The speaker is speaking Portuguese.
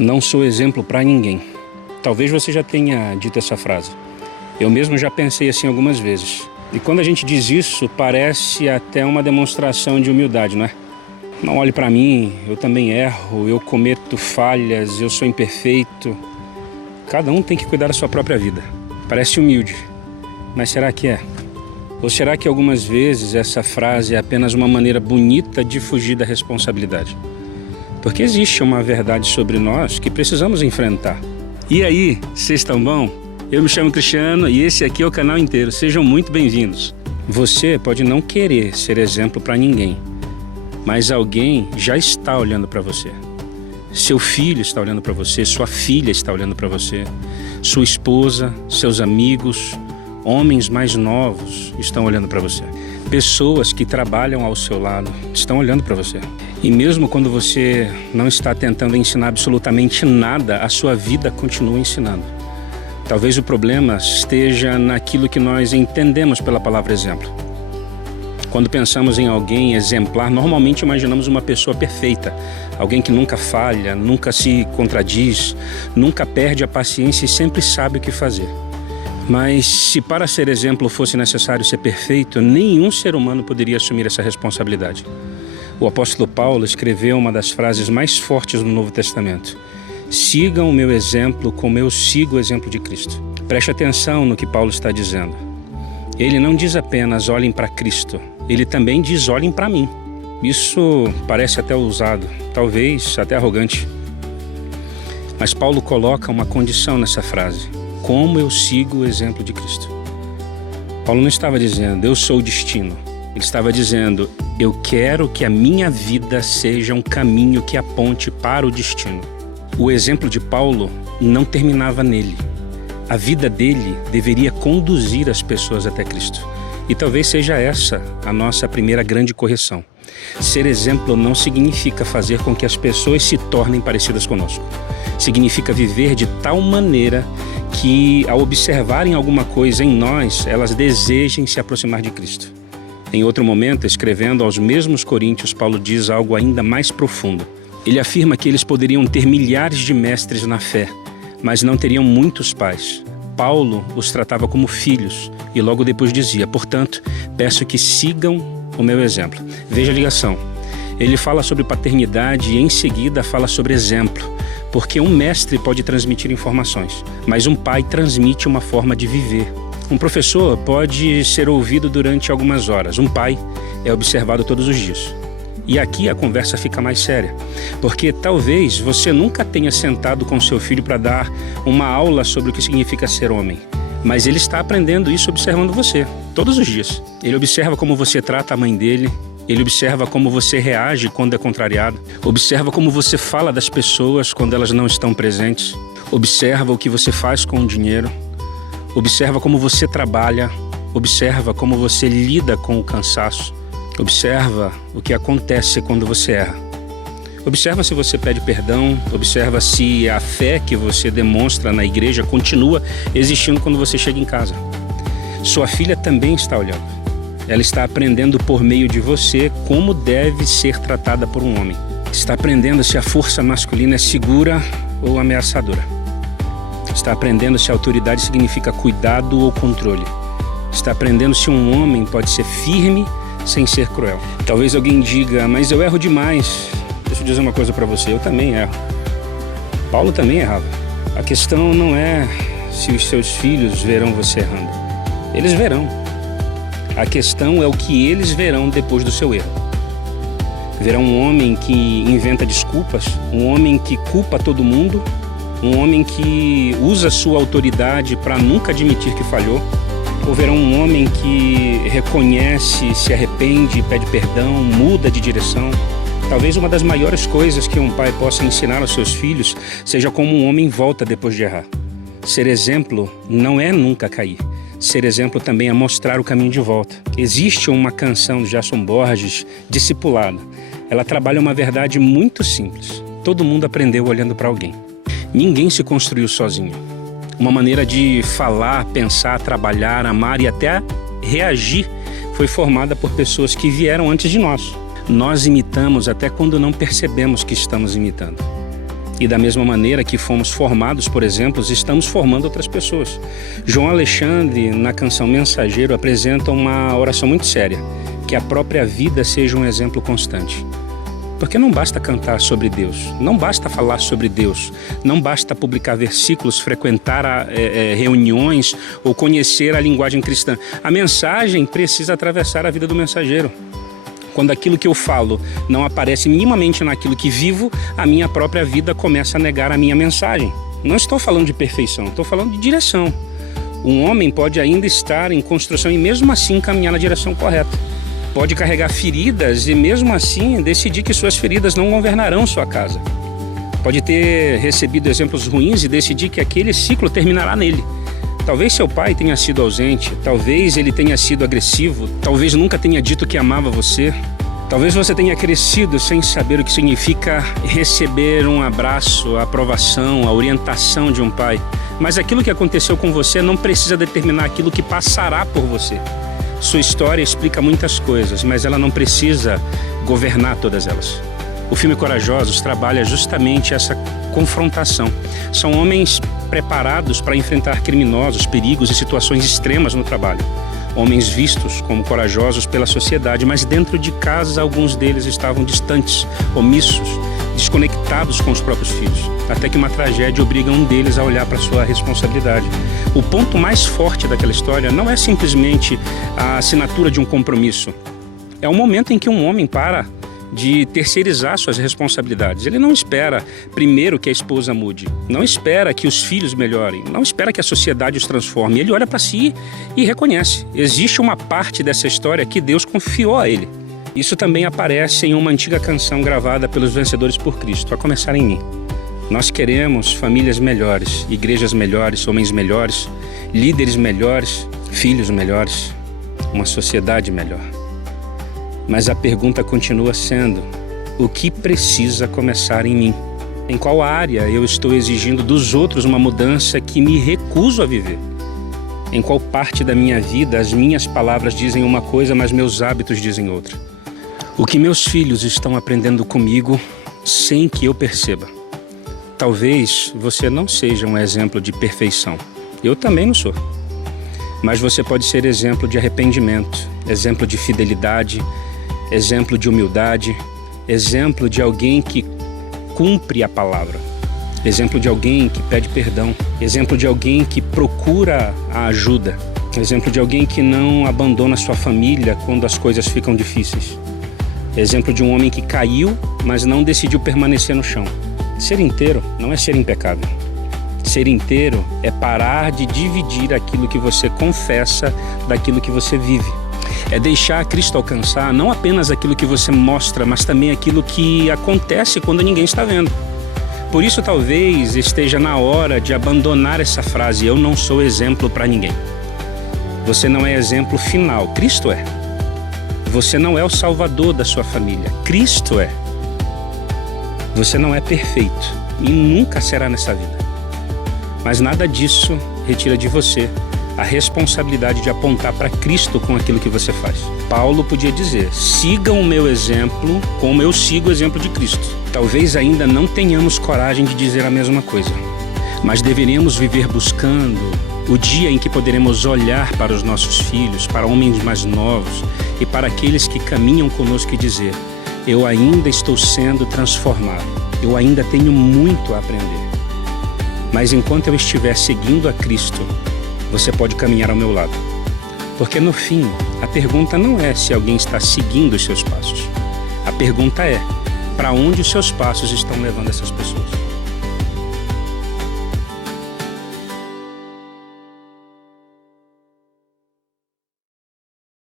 Não sou exemplo para ninguém. Talvez você já tenha dito essa frase. Eu mesmo já pensei assim algumas vezes. E quando a gente diz isso, parece até uma demonstração de humildade, não é? Não olhe para mim, eu também erro, eu cometo falhas, eu sou imperfeito. Cada um tem que cuidar da sua própria vida. Parece humilde, mas será que é? Ou será que algumas vezes essa frase é apenas uma maneira bonita de fugir da responsabilidade? Porque existe uma verdade sobre nós que precisamos enfrentar. E aí, vocês estão bom? Eu me chamo Cristiano e esse aqui é o canal inteiro. Sejam muito bem-vindos. Você pode não querer ser exemplo para ninguém, mas alguém já está olhando para você. Seu filho está olhando para você, sua filha está olhando para você, sua esposa, seus amigos, homens mais novos estão olhando para você. Pessoas que trabalham ao seu lado estão olhando para você. E mesmo quando você não está tentando ensinar absolutamente nada, a sua vida continua ensinando. Talvez o problema esteja naquilo que nós entendemos pela palavra exemplo. Quando pensamos em alguém exemplar, normalmente imaginamos uma pessoa perfeita. Alguém que nunca falha, nunca se contradiz, nunca perde a paciência e sempre sabe o que fazer. Mas se para ser exemplo fosse necessário ser perfeito, nenhum ser humano poderia assumir essa responsabilidade. O apóstolo Paulo escreveu uma das frases mais fortes do Novo Testamento. Sigam o meu exemplo como eu sigo o exemplo de Cristo. Preste atenção no que Paulo está dizendo. Ele não diz apenas olhem para Cristo, ele também diz olhem para mim. Isso parece até ousado, talvez até arrogante. Mas Paulo coloca uma condição nessa frase. Como eu sigo o exemplo de Cristo. Paulo não estava dizendo, eu sou o destino. Ele estava dizendo, eu quero que a minha vida seja um caminho que aponte para o destino. O exemplo de Paulo não terminava nele. A vida dele deveria conduzir as pessoas até Cristo. E talvez seja essa a nossa primeira grande correção. Ser exemplo não significa fazer com que as pessoas se tornem parecidas conosco. Significa viver de tal maneira que, ao observarem alguma coisa em nós, elas desejem se aproximar de Cristo. Em outro momento, escrevendo aos mesmos coríntios, Paulo diz algo ainda mais profundo. Ele afirma que eles poderiam ter milhares de mestres na fé, mas não teriam muitos pais. Paulo os tratava como filhos e logo depois dizia, portanto, peço que sigam o meu exemplo. Veja a ligação. Ele fala sobre paternidade e em seguida fala sobre exemplo, porque um mestre pode transmitir informações, mas um pai transmite uma forma de viver. Um professor pode ser ouvido durante algumas horas, um pai é observado todos os dias. E aqui a conversa fica mais séria, porque talvez você nunca tenha sentado com seu filho para dar uma aula sobre o que significa ser homem, mas ele está aprendendo isso observando você, todos os dias. Ele observa como você trata a mãe dele, ele observa como você reage quando é contrariado, observa como você fala das pessoas quando elas não estão presentes, observa o que você faz com o dinheiro, observa como você trabalha, observa como você lida com o cansaço, observa o que acontece quando você erra. Observa se você pede perdão, observa se a fé que você demonstra na igreja continua existindo quando você chega em casa. Sua filha também está olhando. Ela está aprendendo por meio de você como deve ser tratada por um homem. Está aprendendo se a força masculina é segura ou ameaçadora. Está aprendendo se a autoridade significa cuidado ou controle. Está aprendendo se um homem pode ser firme sem ser cruel. Talvez alguém diga, mas eu erro demais. Deixa eu dizer uma coisa para você, eu também erro. Paulo também errava. A questão não é se os seus filhos verão você errando. Eles verão. A questão é o que eles verão depois do seu erro. Verão um homem que inventa desculpas, um homem que culpa todo mundo, um homem que usa sua autoridade para nunca admitir que falhou, ou verão um homem que reconhece, se arrepende, pede perdão, muda de direção. Talvez uma das maiores coisas que um pai possa ensinar aos seus filhos seja como um homem volta depois de errar. Ser exemplo não é nunca cair. Ser exemplo também é mostrar o caminho de volta. Existe uma canção de Jason Borges, Discipulado. Ela trabalha uma verdade muito simples. Todo mundo aprendeu olhando para alguém. Ninguém se construiu sozinho. Uma maneira de falar, pensar, trabalhar, amar e até reagir foi formada por pessoas que vieram antes de nós. Nós imitamos até quando não percebemos que estamos imitando. E da mesma maneira que fomos formados por exemplos, estamos formando outras pessoas. João Alexandre, na canção Mensageiro, apresenta uma oração muito séria, que a própria vida seja um exemplo constante. Porque não basta cantar sobre Deus, não basta falar sobre Deus, não basta publicar versículos, frequentar reuniões ou conhecer a linguagem cristã. A mensagem precisa atravessar a vida do mensageiro. Quando aquilo que eu falo não aparece minimamente naquilo que vivo, a minha própria vida começa a negar a minha mensagem. Não estou falando de perfeição, estou falando de direção. Um homem pode ainda estar em construção e mesmo assim caminhar na direção correta. Pode carregar feridas e mesmo assim decidir que suas feridas não governarão sua casa. Pode ter recebido exemplos ruins e decidir que aquele ciclo terminará nele. Talvez seu pai tenha sido ausente, talvez ele tenha sido agressivo, talvez nunca tenha dito que amava você. Talvez você tenha crescido sem saber o que significa receber um abraço, a aprovação, a orientação de um pai. Mas aquilo que aconteceu com você não precisa determinar aquilo que passará por você. Sua história explica muitas coisas, mas ela não precisa governar todas elas. O filme Corajosos trabalha justamente essa confrontação. São homens preparados para enfrentar criminosos, perigos e situações extremas no trabalho. Homens vistos como corajosos pela sociedade, mas dentro de casa alguns deles estavam distantes, omissos, desconectados com os próprios filhos, até que uma tragédia obriga um deles a olhar para sua responsabilidade. O ponto mais forte daquela história não é simplesmente a assinatura de um compromisso. É o momento em que um homem para de terceirizar suas responsabilidades. Ele não espera primeiro que a esposa mude, não espera que os filhos melhorem, não espera que a sociedade os transforme. Ele olha para si e reconhece. Existe uma parte dessa história que Deus confiou a ele. Isso também aparece em uma antiga canção gravada pelos Vencedores por Cristo, a começar em mim. Nós queremos famílias melhores, igrejas melhores, homens melhores, líderes melhores, filhos melhores, uma sociedade melhor. Mas a pergunta continua sendo: o que precisa começar em mim? Em qual área eu estou exigindo dos outros uma mudança que me recuso a viver? Em qual parte da minha vida as minhas palavras dizem uma coisa, mas meus hábitos dizem outra? O que meus filhos estão aprendendo comigo sem que eu perceba? Talvez você não seja um exemplo de perfeição. Eu também não sou. Mas você pode ser exemplo de arrependimento, exemplo de fidelidade, exemplo de humildade, exemplo de alguém que cumpre a palavra, exemplo de alguém que pede perdão, exemplo de alguém que procura a ajuda, exemplo de alguém que não abandona sua família quando as coisas ficam difíceis, exemplo de um homem que caiu, mas não decidiu permanecer no chão. Ser inteiro não é ser impecável. Ser inteiro é parar de dividir aquilo que você confessa daquilo que você vive. É deixar Cristo alcançar não apenas aquilo que você mostra, mas também aquilo que acontece quando ninguém está vendo. Por isso talvez esteja na hora de abandonar essa frase: eu não sou exemplo para ninguém. Você não é exemplo final, Cristo é. Você não é o salvador da sua família, Cristo é. Você não é perfeito e nunca será nessa vida. Mas nada disso retira de você a responsabilidade de apontar para Cristo com aquilo que você faz. Paulo podia dizer: sigam o meu exemplo como eu sigo o exemplo de Cristo. Talvez ainda não tenhamos coragem de dizer a mesma coisa, mas deveríamos viver buscando o dia em que poderemos olhar para os nossos filhos, para homens mais novos e para aqueles que caminham conosco e dizer: eu ainda estou sendo transformado, eu ainda tenho muito a aprender. Mas enquanto eu estiver seguindo a Cristo, você pode caminhar ao meu lado. Porque no fim, a pergunta não é se alguém está seguindo os seus passos. A pergunta é: para onde os seus passos estão levando essas pessoas?